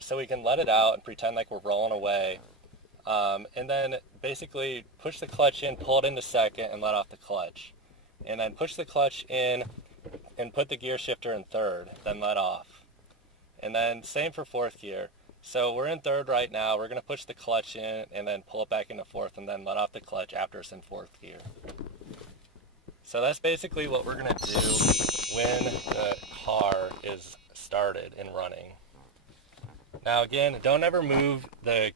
so we can let it out and pretend like we're rolling away. And then basically push the clutch in, pull it into second, and let off the clutch. And then push the clutch in and put the gear shifter in third, then let off. And then same for fourth gear. So we're in third right now. We're going to push the clutch in and then pull it back into fourth and then let off the clutch after it's in fourth gear. So that's basically what we're going to do when the car is started and running. Now again, don't ever move the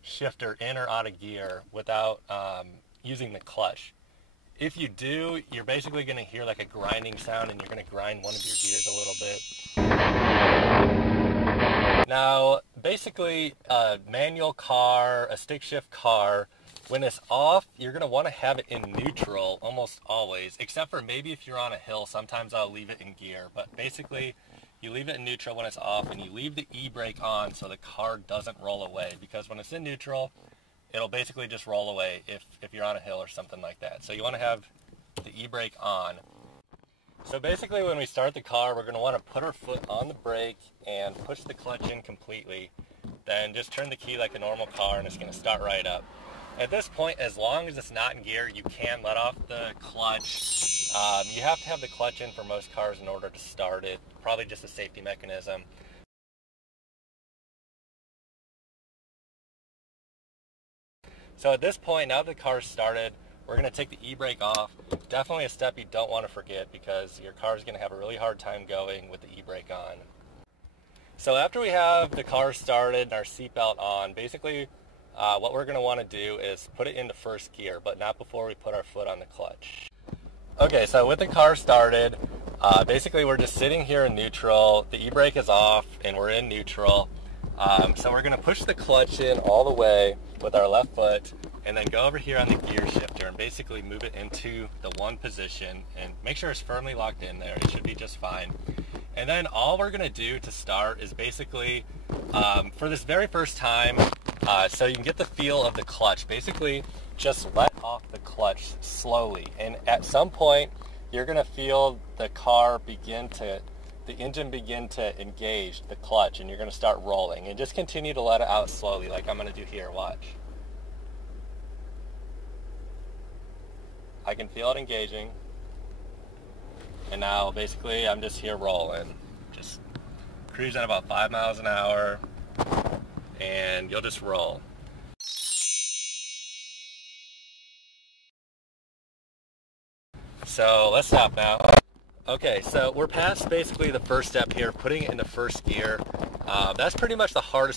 shifter in or out of gear without using the clutch. If you do, you're basically going to hear like a grinding sound and you're going to grind one of your gears a little bit. Now, basically, a manual car, a stick shift car, when it's off, you're going to want to have it in neutral almost always, except for maybe if you're on a hill, sometimes I'll leave it in gear. But basically, you leave it in neutral when it's off and you leave the e-brake on so the car doesn't roll away, because when it's in neutral, it'll basically just roll away if you're on a hill or something like that. So you want to have the e-brake on. So basically when we start the car, we're going to want to put our foot on the brake and push the clutch in completely. Then just turn the key like a normal car and it's going to start right up. At this point, as long as it's not in gear, you can let off the clutch. You have to have the clutch in for most cars in order to start it, probably just a safety mechanism. So at this point, now that the car's started, we're going to take the e-brake off. Definitely a step you don't want to forget because your car is going to have a really hard time going with the e-brake on. So after we have the car started and our seatbelt on, basically what we're going to want to do is put it into first gear, but not before we put our foot on the clutch. Okay, so with the car started, basically we're just sitting here in neutral. The e-brake is off and we're in neutral. So we're going to push the clutch in all the way with our left foot and then go over here on the gear shifter and basically move it into the one position and make sure it's firmly locked in there. It should be just fine. And then all we're going to do to start is basically, for this very first time, so you can get the feel of the clutch, basically just let off the clutch slowly. And at some point, you're going to feel the engine begin to engage the clutch and you're going to start rolling. And just continue to let it out slowly like I'm going to do here. Watch. I can feel it engaging. And now basically I'm just here rolling. Just cruising at about 5 miles an hour and you'll just roll. So let's stop now. Okay, so we're past basically the first step here, putting it into first gear. That's pretty much the hardest